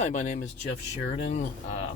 Hi, my name is Jeff Sheridan. I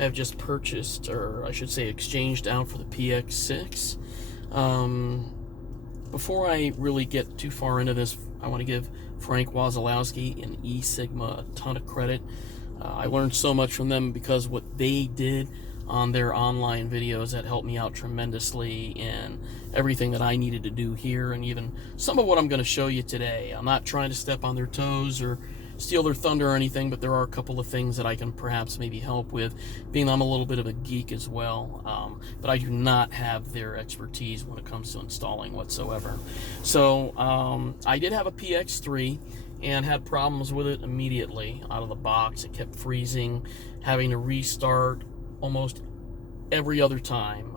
have just purchased, or I should say exchanged out for the PX6. Before I really get too far into this, I want to give Frank Wazalowski and Esigma a ton of credit. I learned so much from them because what they did on their online videos that helped me out tremendously in everything that I needed to do here, and even some of what I'm going to show you today. I'm not trying to step on their toes or steal their thunder or anything, but there are a couple of things that I can perhaps maybe help with, being I'm a little bit of a geek as well, but I do not have their expertise when it comes to installing whatsoever. So I did have a PX3 and had problems with it immediately out of the box. It kept freezing, having to restart almost every other time.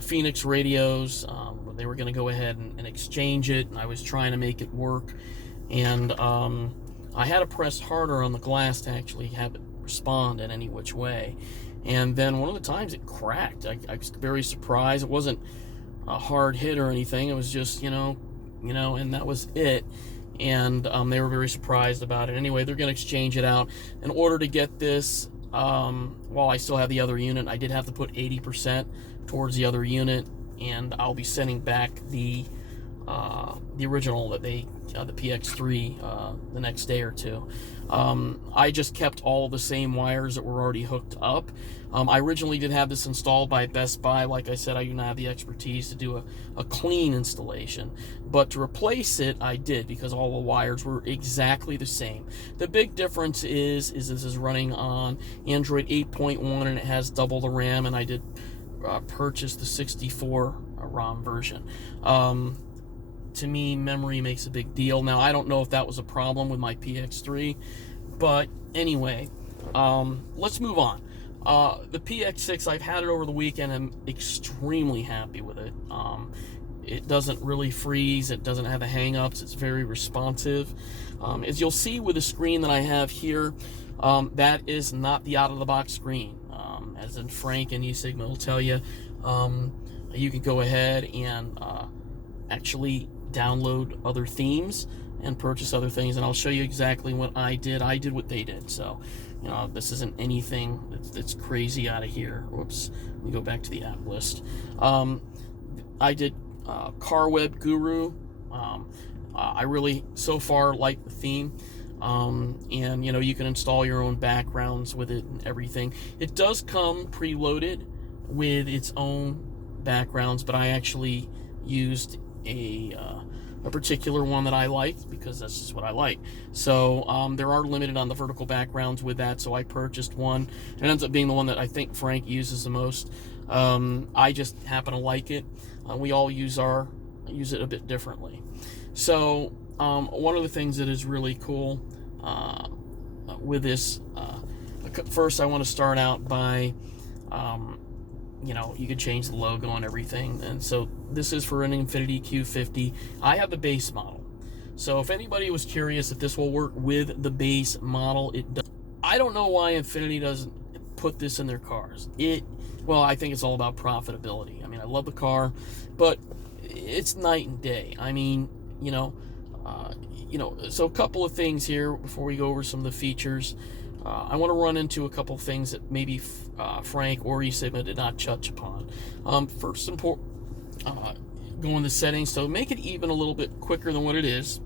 Phoenix radios, they were going to go ahead and exchange it, and I was trying to make it work, and I had to press harder on the glass to actually have it respond in any which way. And then one of the times it cracked. I was very surprised. It wasn't a hard hit or anything. It was just, and that was it. And they were very surprised about it. Anyway, they're going to exchange it out. In order to get this, while I still have the other unit, I did have to put 80% towards the other unit, and I'll be sending back the original that the PX3 the next day or two. I just kept all the same wires that were already hooked up. I originally did have this installed by Best Buy. Like I said, I do not have the expertise to do a clean installation, but to replace it I did, because all the wires were exactly the same. The big difference is this is running on Android 8.1 and it has double the RAM, and I did purchase the 64 ROM version. To me, memory makes a big deal. Now, I don't know if that was a problem with my PX3, but anyway, let's move on. The PX6, I've had it over the weekend. I'm extremely happy with it. It doesn't really freeze. It doesn't have the hang-ups. It's very responsive. As you'll see with the screen that I have here, that is not the out-of-the-box screen. As in Frank and Esigma will tell you, you can go ahead and actually download other themes and purchase other things, and I'll show you exactly what I did. I did what they did, so this isn't anything that's crazy out of here. Whoops, let me go back to the app list. I did Car Web Guru. I really so far like the theme, and you can install your own backgrounds with it and everything. It does come preloaded with its own backgrounds, but I actually used a particular one that I liked because that's just what I like. So there are limited on the vertical backgrounds with that, so I purchased one. It ends up being the one that I think Frank uses the most. I just happen to like it. We all use it a bit differently. So one of the things that is really cool with this, first I want to start out by you could change the logo and everything. And so this is for an Infiniti Q50. I have the base model. So if anybody was curious if this will work with the base model, it does. I don't know why Infiniti doesn't put this in their cars. Well, I think it's all about profitability. I mean, I love the car, but it's night and day. I mean, so a couple of things here before we go over some of the features. I want to run into a couple of things that maybe Frank or Esigma did not touch upon. First, go into settings. So make it even a little bit quicker than what it is.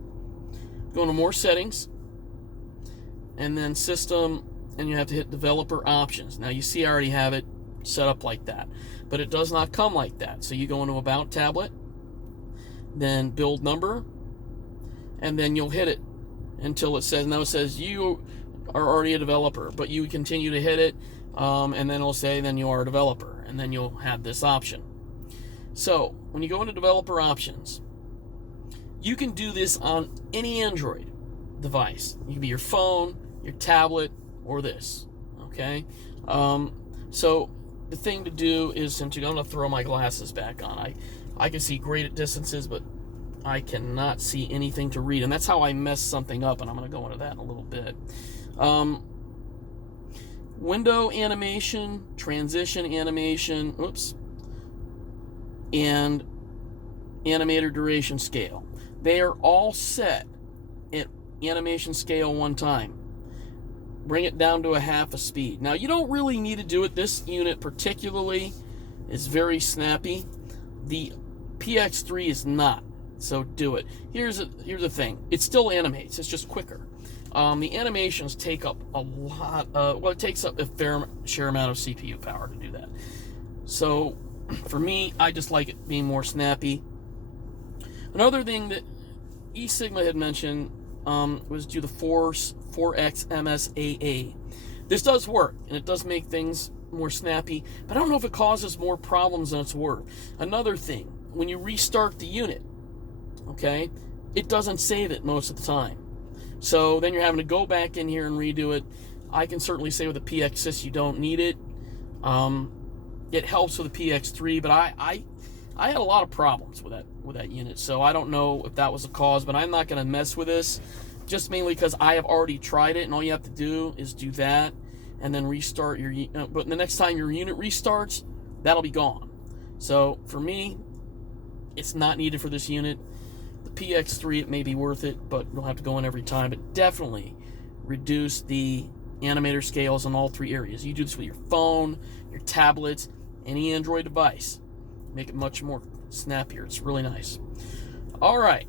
Go into more settings, and then system, and you have to hit developer options. Now you see I already have it set up like that, but it does not come like that. So you go into about tablet, then build number, and then you'll hit it until it says you are already a developer, but you continue to hit it, and then it'll say then you are a developer, and then you'll have this option. So when you go into developer options, you can do this on any Android device. It can be your phone, your tablet, or this. Okay, so the thing to do is I'm going to throw my glasses back on. I can see great at distances, but I cannot see anything to read, and that's how I mess something up, and I'm going to go into that in a little bit. Window animation, transition animation, and animator duration scale. They are all set at animation scale one time. bring it down to a half a speed. Now, you don't really need to do it. This unit particularly is very snappy. The PX3 is not, so do it. Here's the thing. It still animates. It's just quicker. The animations take up a lot, it takes up a fair share amount of CPU power to do that. So, for me, I just like it being more snappy. Another thing that Esigma had mentioned was do the Force 4X MSAA. This does work, and it does make things more snappy, but I don't know if it causes more problems than it's worth. Another thing, when you restart the unit, okay, it doesn't save it most of the time. So then you're having to go back in here and redo it. I can certainly say with the PX6 you don't need it. It helps with the PX3, but I had a lot of problems with that unit, so I don't know if that was the cause, but I'm not going to mess with this, just mainly because I have already tried it, and all you have to do is do that, and then restart your but the next time your unit restarts, that'll be gone. So for me, it's not needed for this unit. The PX3, it may be worth it, but you'll have to go in every time. But definitely reduce the animator scales in all three areas. You do this with your phone, your tablets, any Android device. Make it much more snappier. It's really nice. All right.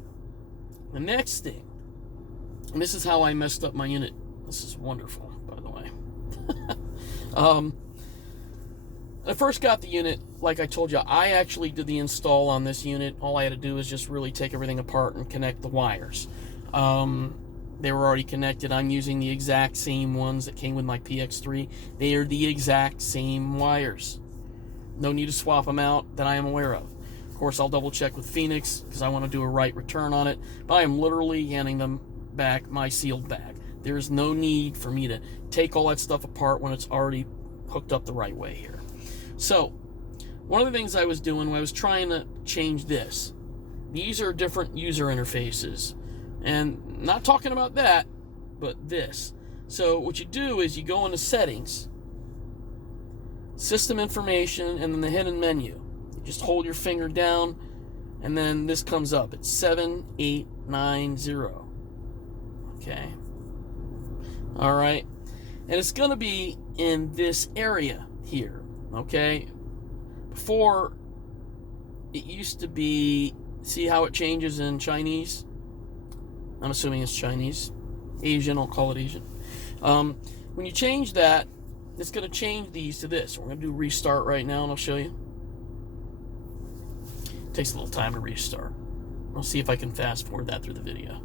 The next thing, and this is how I messed up my unit. This is wonderful, by the way. When I first got the unit, like I told you, I actually did the install on this unit. All I had to do was just really take everything apart and connect the wires. They were already connected. I'm using the exact same ones that came with my PX3. They are the exact same wires. No need to swap them out that I am aware of. Of course, I'll double check with Phoenix because I want to do a right return on it. But I am literally handing them back my sealed bag. There is no need for me to take all that stuff apart when it's already hooked up the right way here. So, one of the things I was doing when I was trying to change this, these are different user interfaces. And not talking about that, but this. So what you do is you go into settings, system information, and then the hidden menu. You just hold your finger down, and then this comes up. It's 7890. Okay. All right. And it's going to be in this area here. Okay. Before, it used to be, see how it changes in Chinese? I'm assuming it's Chinese. Asian, I'll call it Asian. When you change that, it's going to change these to this. We're going to do restart right now, and I'll show you. It takes a little time to restart. I'll see if I can fast forward that through the video.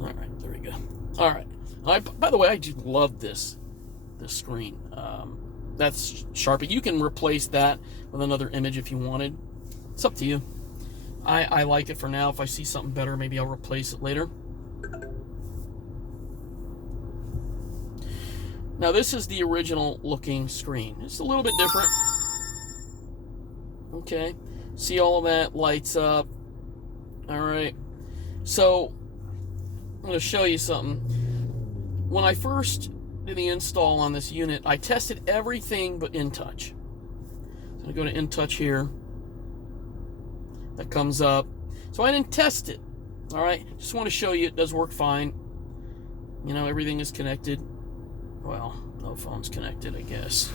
All right, there we go. All right. By the way, I do love this screen. That's Sharpie. You can replace that with another image if you wanted. It's up to you. I like it for now. If I see something better, maybe I'll replace it later. Now, this is the original looking screen. It's a little bit different. Okay. See all of that lights up. All right. So, I'm going to show you something. When I first did the install on this unit, I tested everything but InTouch. So I'm going to go to InTouch here. That comes up. So I didn't test it. All right. Just want to show you it does work fine. You know, everything is connected. Well, no phone's connected, I guess.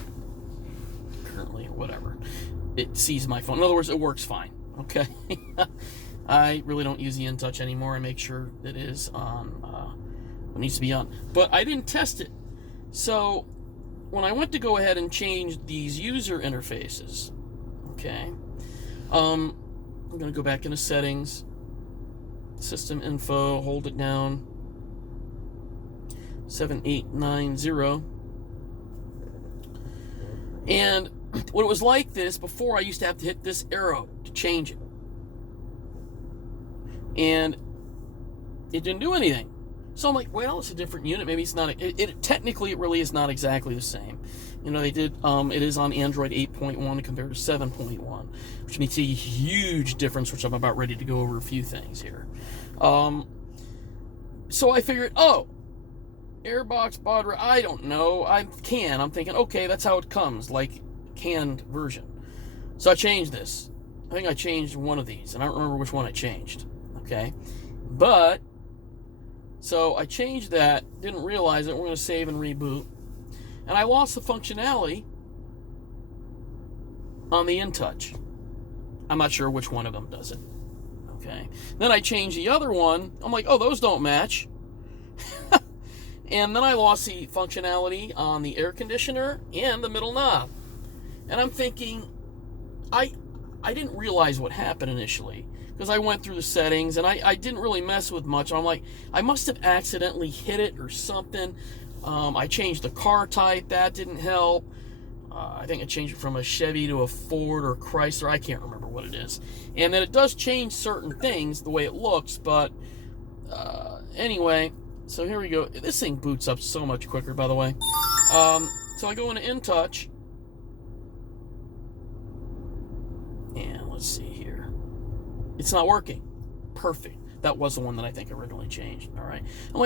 Currently, or whatever. It sees my phone. In other words, it works fine. Okay. I really don't use the InTouch anymore. I make sure it is on what needs to be on. But I didn't test it. So when I went to go ahead and change these user interfaces, okay, I'm going to go back into settings, system info, hold it down, 7890. And when it was like this, before I used to have to hit this arrow to change it. And it didn't do anything. So I'm like, well, it's a different unit. Maybe it's not. Technically, it really is not exactly the same. You know, they did. It is on Android 8.1 compared to 7.1, which makes a huge difference. Which I'm about ready to go over a few things here. So I figured, oh, airbox baud rate, I don't know. I'm thinking, okay, that's how it comes, like canned version. So I changed this. I think I changed one of these, and I don't remember which one I changed. Okay, but so I changed that, didn't realize it. We're going to save and reboot, and I lost the functionality on the InTouch. I'm not sure which one of them does it. Okay, then I changed the other one. I'm like, oh, those don't match. And then I lost the functionality on the air conditioner and the middle knob. And I'm thinking, I didn't realize what happened initially, because I went through the settings and I didn't really mess with much. I'm like, I must have accidentally hit it or something. I changed the car type. That didn't help. I think I changed it from a Chevy to a Ford or Chrysler. I can't remember what it is. And then it does change certain things, the way it looks. But anyway, so here we go. This thing boots up so much quicker, by the way. So I go into InTouch. And let's see here. It's not working. Perfect. That was the one that I think originally changed. All right. I'm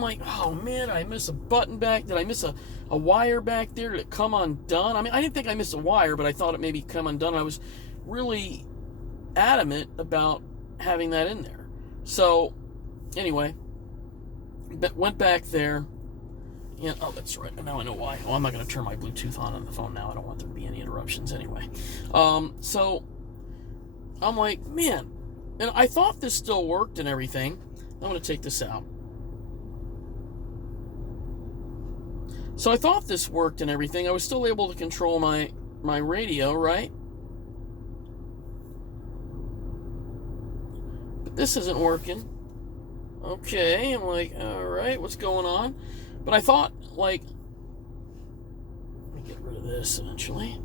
like, oh man, did I miss a button back? Did I miss a wire back there? Did it come undone? I mean, I didn't think I missed a wire, but I thought it maybe come undone. I was really adamant about having that in there. So anyway, went back there. And, oh, that's right. Now I know why. Oh, I'm not going to turn my Bluetooth on the phone now. I don't want there to be any interruptions anyway. So I'm like, man. And I thought this still worked and everything. I'm going to take this out. So I thought this worked and everything. I was still able to control my radio, right? But this isn't working. Okay, I'm like, all right, what's going on? But I thought, like, let me get rid of this eventually.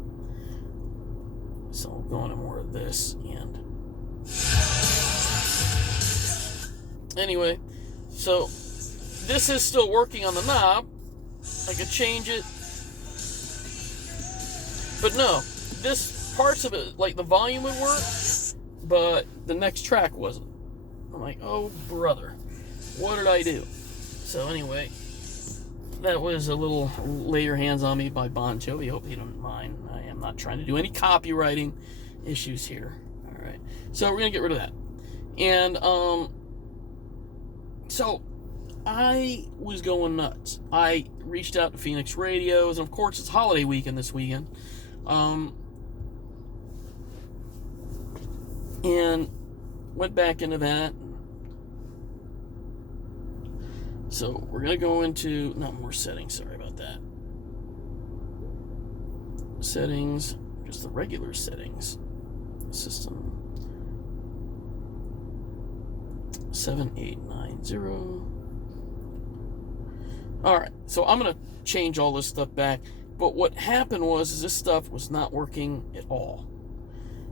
So we'll go into more of this. And anyway, so this is still working on the knob. I could change it. But no, this parts of it, like the volume would work, but the next track wasn't. I'm like, oh brother, what did I do? So anyway, that was a little lay your hands on me by Bon Jovi. Hope you don't mind. I am not trying to do any copywriting issues here. All right, so we're gonna get rid of that. And so I was going nuts. I reached out to Phoenix Radios, and of course it's holiday weekend this weekend. And went back into that. So we're gonna go into not more settings. Sorry about that. Settings, just the regular settings. System 7890. All right, so I'm gonna change all this stuff back. But what happened was this stuff was not working at all.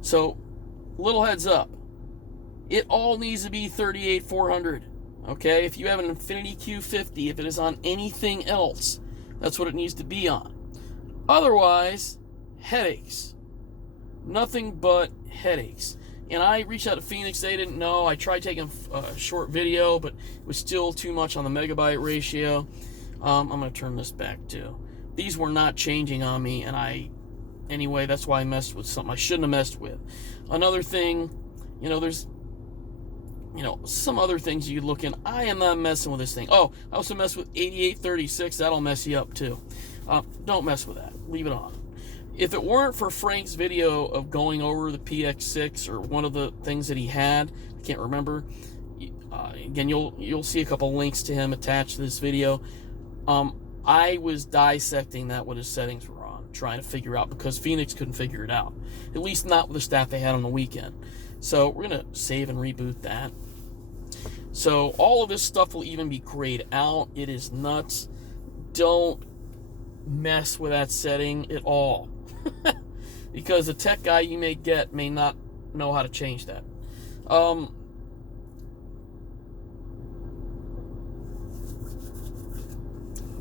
So, little heads up. It all needs to be 38400. Okay, if you have an Infiniti Q50, if it is on anything else, that's what it needs to be on. Otherwise, headaches. Nothing but headaches. And I reached out to Phoenix, they didn't know. I tried taking a short video, but it was still too much on the megabyte ratio. I'm going to turn this back too. These were not changing on me, and anyway, that's why I messed with something I shouldn't have messed with. Another thing, there's some other things you could look in. I am not messing with this thing. Oh, I also mess with 8836. That'll mess you up too. Don't mess with that. Leave it on. If it weren't for Frank's video of going over the PX6 or one of the things that he had, I can't remember. Again, you'll see a couple links to him attached to this video. I was dissecting that what his settings were on, trying to figure out, because Phoenix couldn't figure it out. At least not with the staff they had on the weekend. So we're going to save and reboot that. So all of this stuff will even be grayed out. It is nuts. Don't mess with that setting at all. Because the tech guy you may get may not know how to change that.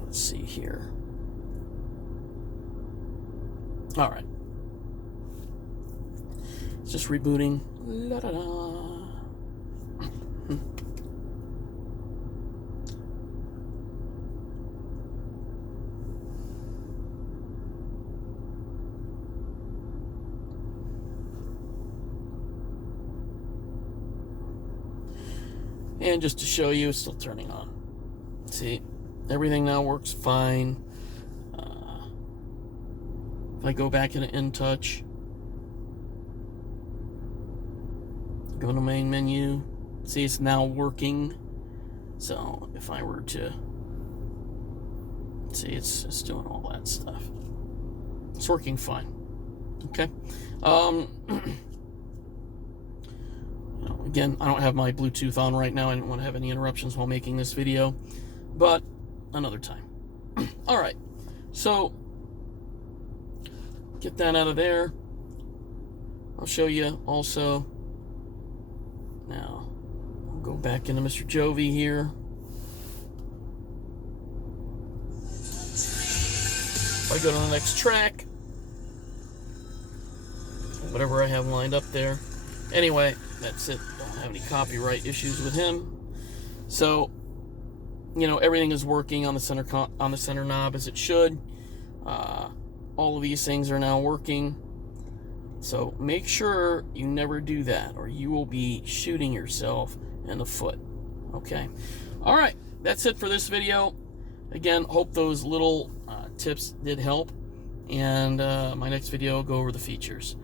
Let's see here. All right. It's just rebooting. La-da-da. And just to show you, it's still turning on. See, everything now works fine. If I go back into InTouch, go to main menu, see it's now working. So if I were to see, it's doing all that stuff. It's working fine. Okay. Again, I don't have my Bluetooth on right now. I didn't want to have any interruptions while making this video, but another time. All right, so get that out of there. I'll show you also. Now, I'll go back into Mr. Jovi here. If I go to the next track, whatever I have lined up there. Anyway, that's it. Don't have any copyright issues with him. So, you know, everything is working on the center knob as it should. All of these things are now working. So make sure you never do that, or you will be shooting yourself in the foot. Okay. All right. That's it for this video. Again, hope those little tips did help. And my next video will go over the features.